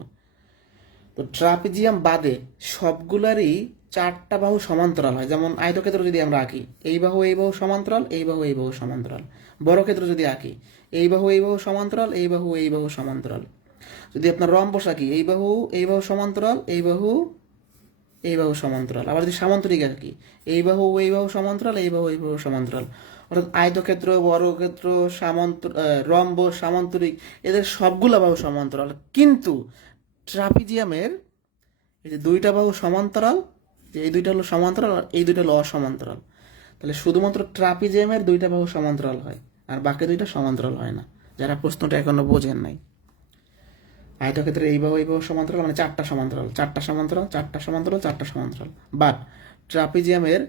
তো ট্রাপিজিয়াম বাদে সবগুলারই 4টা বাহু সমান্তরাল হয়। যেমন আয়তক্ষেত্র যদি আমরা আঁকি, এই বাহু এই বাহু সমান্তরাল, এই বাহু এই বাহু সমান্তরাল। বর্গক্ষেত্র যদি আঁকি, এই বাহু এই বাহু সমান্তরাল, এই বাহু এই বাহু সমান্তরাল। যদি আপনার রম্বস আঁকি, এই বাহু সমান্তরাল, এই বাহু সমান্তরাল। আবার যদি সামান্তরিক আঁকি, এই বাহু সমান্তরাল, এই বাহু সমান্তরাল। অর্থাৎ আয়তক্ষেত্র, বর্গক্ষেত্র, রম্বস, সামান্তরিক, এদের সবগুলা বাহু সমান্তরাল। কিন্তু ট্রাপিজিয়ামের এই যে 2টা বাহু সমান্তরাল, যে এই 2টা হলো সমান্তরাল আর এই 2টা হলো অসমান্তরাল। তাহলে শুধুমাত্র ট্রাপিজিয়ামের 2টা বাহু সমান্তরাল হয়, আর বাকি 2টা সমান্তরাল হয় না। যারা প্রশ্নটা এখনো বোঝেন নাই, আয়তক্ষেত্রের এই বাহু সমান্তরাল মানে 4টা সমান্তরাল, 4টা সমান্তরাল, 4টা সমান্তরাল, 4টা সমান্তরাল। বাট ট্রাপিজিয়ামের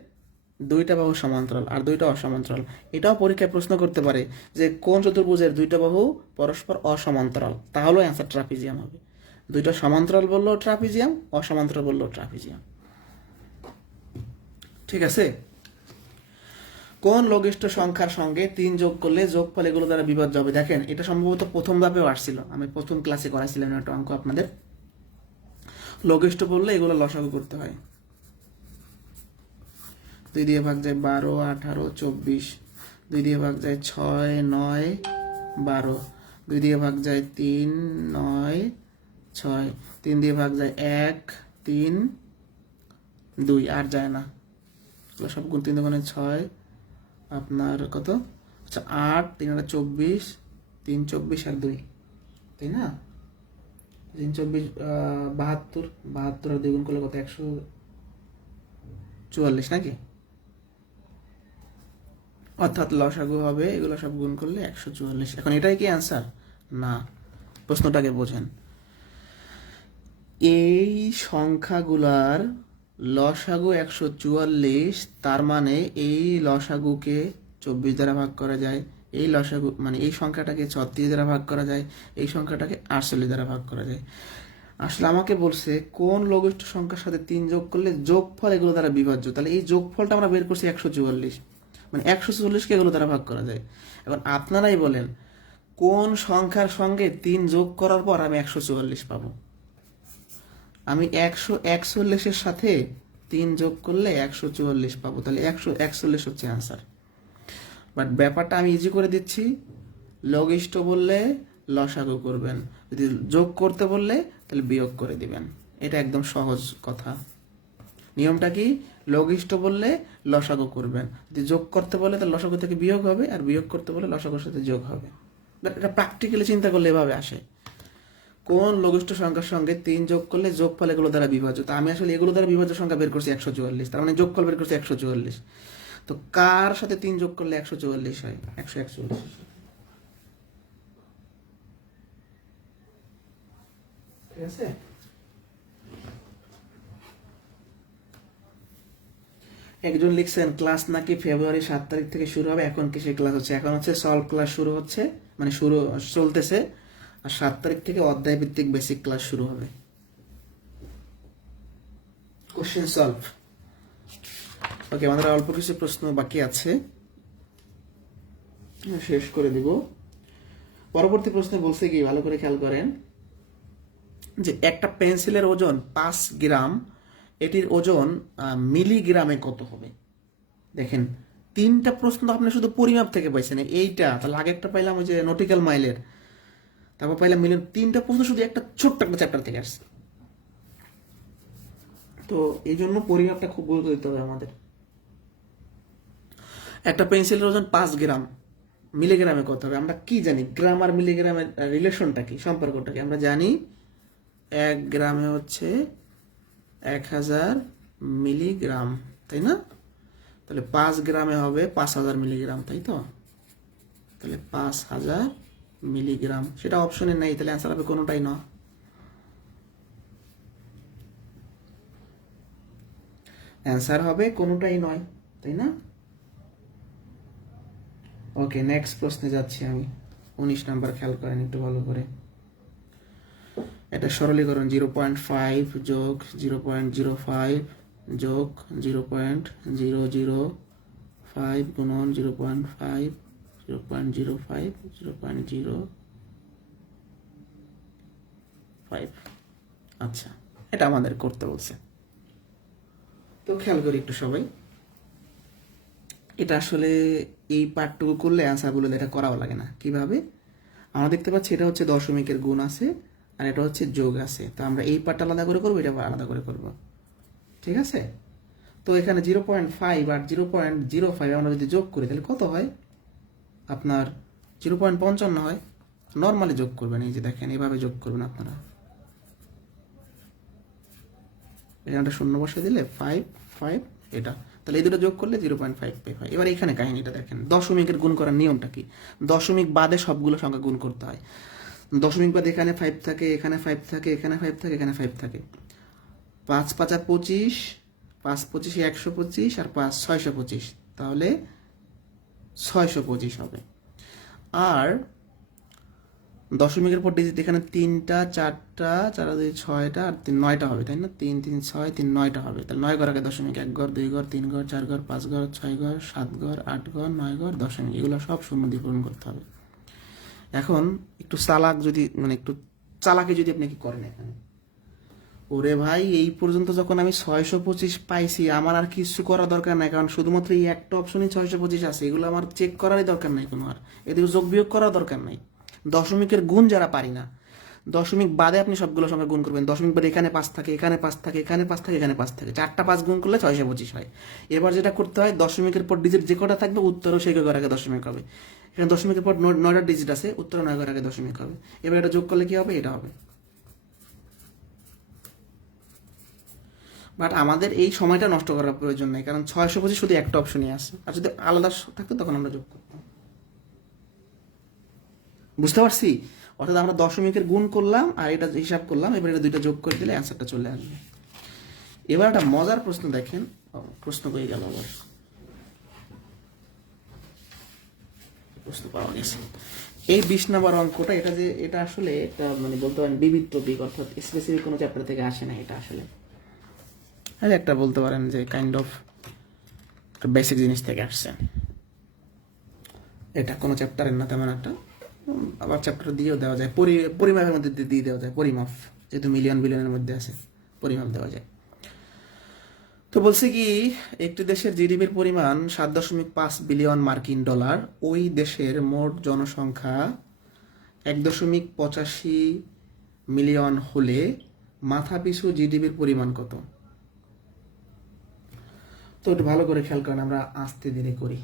2টা বাহু সমান্তরাল আর 2টা অসমান্তরাল। এটাও পরীক্ষায় প্রশ্ন করতে পারে যে কোন চতুর্ভুজের 2টা বাহু পরস্পর অসমান্তরাল, তাহলেও অ্যান্সার ট্রাপিজিয়াম হবে। 2টা সমান্তরাল বললেও ট্রাপিজিয়াম, অসমান্তরাল বললেও ট্রাপিজিয়াম। ঠিক আছে? কোন লঘিষ্ঠ সংখ্যার সঙ্গে 3 যোগ করলে যোগফল এগুলো দ্বারা বিভাজ্য হবে? দেখেন, এটা সম্ভবত প্রথম ধাপেও আসছিল, আমি প্রথম ক্লাসে করাইছিলাম একটা অঙ্ক আপনাদের। লঘিষ্ঠ বললে এগুলো লসাগু করতে হয়। 2 দিয়ে ভাগ যায় 12, 18, 24, 2 দিয়ে ভাগ যায় 6, 9, 12, 2 দিয়ে ভাগ যায় 3, 9, 6, 3 দিয়ে ভাগ যায় 1, 3, 2, আর যায় না, এগুলো সব গুণ। 3 দোকানে 6, আপনার কত, আচ্ছা 8, 3 আর 24, 3, 24 আর 2, তাই না? 3, 24, 72, 72 আর 2 গুণ করলে কত, 144 নাকি? অর্থাৎ লসাগু হবে, এগুলো সব গুণ করলে 144। এখন এটাই কি অ্যান্সার? না, প্রশ্নটাকে বোঝেন। এই সংখ্যাগুলার লসাগু 144, তার মানে এই লসাগুকে 24 দ্বারা ভাগ করা যায়, এই লসাগু মানে এই সংখ্যাটাকে 36 দ্বারা ভাগ করা যায়, এই সংখ্যাটাকে 48 দ্বারা ভাগ করা যায়। আসলে আমাকে বলছে কোন লঘিষ্ঠ সংখ্যার সাথে 3 যোগ করলে যোগফল এগুলো দ্বারা বিভাজ্য। তাহলে এই যোগফলটা আমরা বের করছি 144, মানে 144কে এগুলো দ্বারা ভাগ করা যায়। এখন আপনারাই বলেন কোন সংখ্যার সঙ্গে 3 যোগ করার পর আমি 144 পাবো? আমি 141 সাথে 3 যোগ করলে 144 পাবো, তাহলে 141 হচ্ছে অ্যান্সার। বাট ব্যাপারটা আমি ইজি করে দিচ্ছি, লঘিষ্ঠ বললে লসাগু করবেন, যদি যোগ করতে বললে তাহলে বিয়োগ করে দিবেন। এটা একদম সহজ কথা। নিয়মটা কি? লঘিষ্ঠ বললে লসাগু করবেন, যদি যোগ করতে বলে তাহলে লসাগু থেকে বিয়োগ হবে, আর বিয়োগ করতে বলে লসাগুর সাথে যোগ হবে। এটা প্র্যাকটিক্যালি চিন্তা করলে এভাবে আসে। কোন লঘিষ্ঠ সংখ্যার সঙ্গে 3 যোগ করলে যোগফল এগুলো দ্বারা বিভাজ্য? তা আমি আসলে এগুলো দ্বারা বিভাজ্য সংখ্যা বের করছি 144, তার মানে যোগফল বের করছি 144। তো কার সাথে 3 যোগ করলে 144 হয়? 141। ঠিক আছে? একজন লিখছেন ক্লাস নাকি ফেব্রুয়ারি 7 তারিখ থেকে শুরু হবে, এখন কি সেই ক্লাস হচ্ছে? এখন হচ্ছে সলভ ক্লাস শুরু হচ্ছে, মানে শুরু চলতেছে, আর 7 তারিখ থেকে অধ্যায় ভিত্তিক বেসিক ক্লাস শুরু হবে। Question solve. ওকে, আমাদের অল্প কিছু প্রশ্ন বাকি আছে, শেষ করে দিব। পরবর্তী প্রশ্নে বলছে কি, ভালো করে খেয়াল করেন, যে একটা পেন্সিলের ওজন 5 গ্রাম, এটির ওজন মিলিগ্রামে কত হবে? দেখেন, 3টা প্রশ্ন তো আপনি শুধু পরিমাপ থেকে পাইছেন, এইটা তাহলে আগেরটা পাইলাম ওই যে নটিক্যাল মাইলের, তারপর পাইলাম মিলিয়ন। 3টা প্রশ্ন শুধু একটা ছোট্ট একটা চ্যাপ্টার থেকে আসছে। তো এই জন্য পরিমাপটা খুব গুরুত্ব দিতে হবে আমাদের। একটা পেন্সিলের ওজন 5 গ্রাম, মিলিগ্রামে কত হবে? আমরা কি জানি গ্রাম আর মিলিগ্রামের রিলেশনটা কি, সম্পর্কটা কি? আমরা জানি 1 গ্রামে হচ্ছে 1000 মিলিগ্রাম, তাই না? তাহলে 5 গ্রামে হবে 5000 মিলিগ্রাম, তাই তো? তাহলে 5000 মিলিগ্রাম, সেটা অপশনে নেই, তাহলে অ্যান্সার হবে কোনোটাই না। অ্যান্সার হবে কোনোটাই নয়, তাই না? ওকে, নেক্সট প্রশ্নে যাচ্ছি আমি। 19 নাম্বার, খেয়াল করেন একটু ভালো করে। এটা সরলীকরণ, 0.5 যোগ 0.05 যোগ 0.005 গুণন 0.5 0.05 0.05। আচ্ছা, এটা আমাদের করতে বলছে, তো খেয়াল করি একটু সবাই। এটা আসলে এই পার্টটুকু করলে অ্যান্সার বলে এটা করাও লাগে না। কিভাবে? আমরা দেখতে পাচ্ছি এটা হচ্ছে দশমিকের গুণ আছে, আর এটা হচ্ছে যোগ আছে, তো আমরা এই পার্টটা আলাদা করে করবো, এটা আলাদা করে করবো, ঠিক আছে? তো এখানে 0.5 আর 0.05 আমরা যদি যোগ করি তাহলে কত হয়? আপনার 0.55 হয়। নর্মালি যোগ করবেন, এই যে দেখেন এইভাবে যোগ করবেন আপনারা। এখানে শূন্য বসে দিলে 5 5 এটা, তাহলে এই দুটো যোগ করলে 0.5 হয়। এবার এখানে কাহিনীটা দেখেন, দশমিকের গুণ করার নিয়মটা কি? দশমিক বাদে সবগুলো সংখ্যা গুণ করতে হয়। দশমিক বাদে এখানে 5 থাকে, এখানে 5 থাকে, এখানে 5 থাকে, এখানে 5 থাকে। 5 5 25, 5 25 125, আর 5 625, তাহলে 625 হবে। আর দশমিকের পর ডিজিট এখানে 3টা 4টা 4 2 6টা আর 3 9টা হবে, তাই না? 3 3 6 3 9টা হবে। তাহলে 9 ঘর আগে দশমিক, 1 ঘর 2 ঘর 3 ঘর 4 ঘর 5 ঘর 6 ঘর 7 ঘর 8 ঘর 9 ঘর দশমিক, এগুলো সব শূন্য দিয়ে পূরণ করতে হবে। এখন একটু চালাক যদি মানে একটু চালাকি যদি আপনি কি করেন এখানে, ওরে ভাই এই পর্যন্ত যখন আমি 625 পাইছি আমার আর কিছু করা দরকার নাই, কারণ শুধুমাত্র এই একটা অপশনই 625 আছে, এগুলো আমার চেক করারই দরকার নাই কোনো, আর এদের যোগ বিয়োগ করার দরকার নাই। দশমিকের গুণ যারা পারি না, দশমিক বাদে আপনি সবগুলো সংখ্যা গুণ করবেন। দশমিক বাদে এখানে 5 থাকে, এখানে 5 থাকে, এখানে 5 থাকে, এখানে 5 থাকে, 4টা 5 গুণ করলে 625 হয়। এবার যেটা করতে হয়, দশমিকের পর ডিজিট যে কটা থাকবে উত্তরও সেই ঘর আগে দশমিক হবে। এখানে দশমিকের পর 9টা ডিজিট আছে, উত্তর 9 ঘর আগে দশমিক হবে। এবার এটা যোগ করলে কি হবে? এটা হবে। বাট আমাদের এই সময়টা নষ্ট করার প্রয়োজন নেই, কারণ 625 শুধু একটা অপশনই আছে, আর যদি আলাদা থাকতো তখন আমরা যোগ করতাম। বুঝতে পারছি? অর্থাৎ আমরা দশমিকের গুণ করলাম আর এটা হিসাব করলাম, এবার এটা দুইটা যোগ করে দিলে অ্যান্সারটা চলে আসবে। এবার একটা মজার প্রশ্ন দেখেন, প্রশ্ন হয়ে গেল আবার, প্রশ্ন পাওয়া গেছে। এই 20 নম্বর অঙ্কটা, এটা যে এটা আসলে একটা মানে বলতে পারেন বিবিধ টপিক, অর্থাৎ স্পেসিফিক কোনো চ্যাপ্টার থেকে আসে না এটা আসলে, আর একটা বলতে পারেন যে কাইন্ড অফ বেসিক জিনিস থেকে আসছে। এটা কোনো চ্যাপ্টারের না তেমন একটা, আবার চ্যাপ্টার দিয়েও দেওয়া যায়, পরিমাপের মধ্যে দিয়ে দেওয়া যায়, পরিমাপ, যেহেতু মিলিয়ন বিলিয়নের মধ্যে আছে পরিমাপ দেওয়া যায়। তো বলছে কি, একটি দেশের জিডিপির পরিমাণ 7.5 বিলিয়ন মার্কিন ডলার, ওই দেশের মোট জনসংখ্যা 1.85 মিলিয়ন হলে মাথাপিছু জিডিপির পরিমাণ কত? তো একটু ভালো করে খেয়াল করেন, আমরা আস্তে ধীরে করি।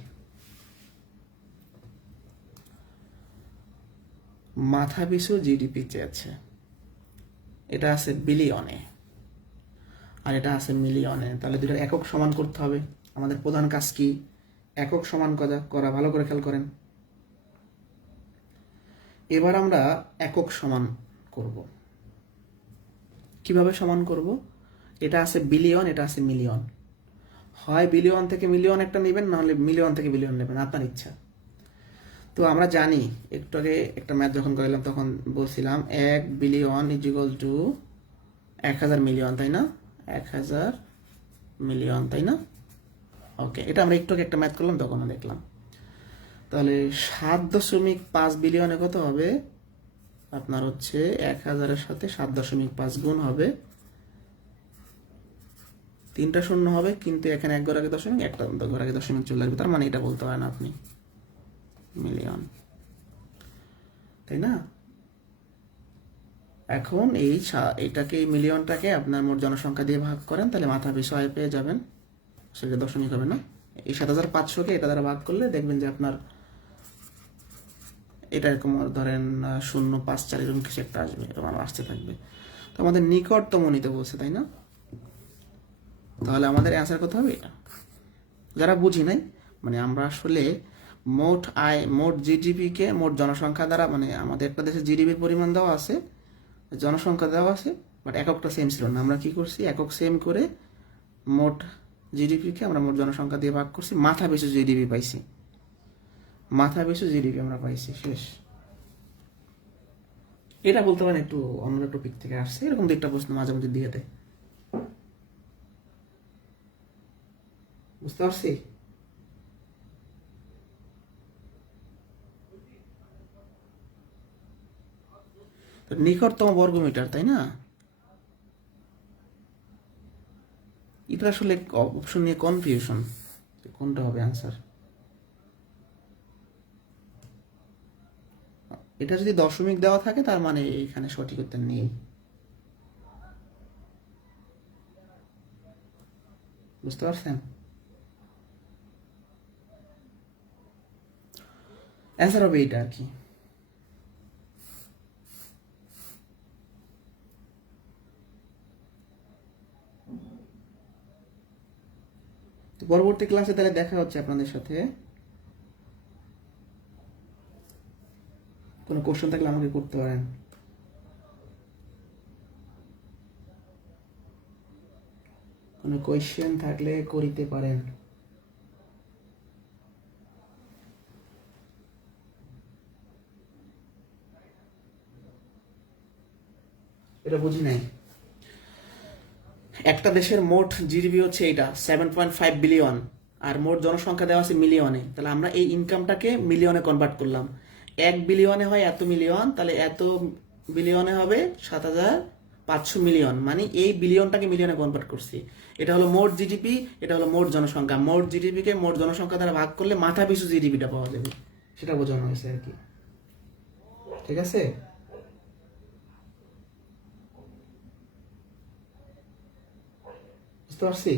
মাথাপিছু জিডিপি চেয়েছে, এটা আছে বিলিয়নে আর এটা আছে মিলিয়নে, তাহলে দুটার একক সমান করতে হবে। আমাদের প্রধান কাজ কি? একক সমান করা। ভালো করে খেয়াল করেন। এবার আমরা একক সমান করব। কিভাবে সমান করব? এটা আছে বিলিয়ন, এটা আছে মিলিয়ন, হয় বিলিয়ন থেকে মিলিয়ন একটা নেবেন, নাহলে মিলিয়ন থেকে বিলিয়ন নেবেন, আপনার ইচ্ছা। তো আমরা জানি, একটু আগে একটা ম্যাথ যখন করালাম তখন বলছিলাম 1 billion is equal to 1000 million, তাই না? 1000 মিলিয়ন, তাই না? ওকে, এটা আমরা একটু আগে একটা ম্যাথ করলাম তখন দেখলাম। তাহলে 7.5 বিলিয়নে কত হবে? আপনার হচ্ছে 1000-এর সাথে 7.5 গুণ হবে, 3টা শূন্য হবে, কিন্তু এখানে 1 ঘর আগে দশমিক, একটা ঘর আগে দশমিক চলে আসবে, তার মানে এটা বলতে পারেন আপনি মিলিয়ন, তাই না? এখন এইটাকে, এই মিলিয়নটাকে আপনার মোট জনসংখ্যা দিয়ে ভাগ করেন, তাহলে মাথা পিছু আয় পেয়ে যাবেন, সেটা দশমিক হবে না। এই 7500-কে এটা দ্বারা ভাগ করলে দেখবেন যে আপনার এটা এরকম ধরেন 0.54 এরকম কিছু একটা আসবে, এরকম আসতে থাকবে। তো আমাদের নিকটতম নিতে বলছে, তাই না? তাহলে আমাদের অ্যান্সার কত হবে? এটা যারা বুঝি নাই, মানে আমরা আসলে মোট আয়, মোট জিডিপিকে মোট জনসংখ্যা দ্বারা, মানে আমাদের একটা দেশের জিডিপির পরিমাণ দেওয়া আছে, জনসংখ্যা দেওয়া আছে, বাট এককটা সেম ছিল না। আমরা কি করছি, একক সেম করে মোট জিডিপিকে আমরা মোট জনসংখ্যা দিয়ে ভাগ করছি, মাথা পিছু জিডিপি পাইছি, মাথা পিছু জিডিপি আমরা পাইছি, শেষ। এটা বলতে পারেন একটু অন্য টপিক থেকে আসছে, এরকম একটা প্রশ্ন মাঝে মাঝে দিয়ে দেয়, বুঝতে পারছি? নিকটতম বর্গমিটার, তাই না? এটা আসলে অপশন নিয়ে কনফিউশন, কোনটা হবে আনসার। এটা যদি দশমিক দেওয়া থাকে তার মানে এখানে সঠিক উত্তর নেই, বুঝতে পারছেন? অ্যান্সার হবে এইটা আর কি। তো পরবর্তী ক্লাসে তাহলে দেখা হচ্ছে আপনাদের সাথে। কোনো কোশ্চেন থাকলে আমাকে করতে পারেন, কোনো কোয়েশ্চেন থাকলে করিতে পারেন। এটা বুঝি নাই। একটা দেশের মোট জিডিপি হচ্ছে এটা 7.5 বিলিয়ন, আর মোট জনসংখ্যা দেওয়া আছে মিলিয়নে। তাহলে আমরা এই ইনকামটাকে মিলিয়নে কনভার্ট করলাম। 1 বিলিয়নে হয় এত মিলিয়ন, তাহলে এত বিলিয়নে হবে 7,500 মিলিয়ন, মানে এই বিলিয়নটাকে মিলিয়নে কনভার্ট করছি। এটা হলো মোট জিডিপি, এটা হলো মোট জনসংখ্যা। মোট জিডিপিকে মোট জনসংখ্যা দ্বারা ভাগ করলে মাথা পিছু জিডিপিটা পাওয়া যাবে, সেটা বোঝানো হয়েছে আর কি। ঠিক আছে? বুঝতে পারছি?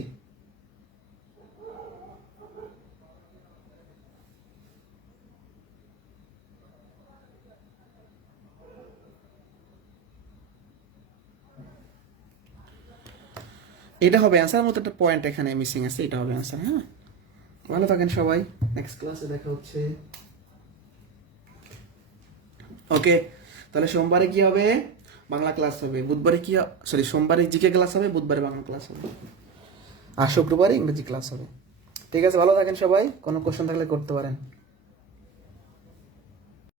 এটা হবে অ্যান্সার, মতো একটা পয়েন্ট এখানে মিসিং আছে, এটা হবে অ্যান্সার। হ্যাঁ, ভালো থাকেন সবাই, নেক্সট ক্লাসে দেখা হচ্ছে। ওকে, তাহলে সোমবারে কি হবে? বাংলা ক্লাস হবে। বুধবারে কি, সরি, সোমবারে জিকে ক্লাস হবে, বুধবারে বাংলা ক্লাস হবে, আর শুক্রবারে ইংরেজি ক্লাস হবে। ঠিক আছে, ভালো থাকেন সবাই, কোনো কোশ্চেন থাকলে করতে পারেন।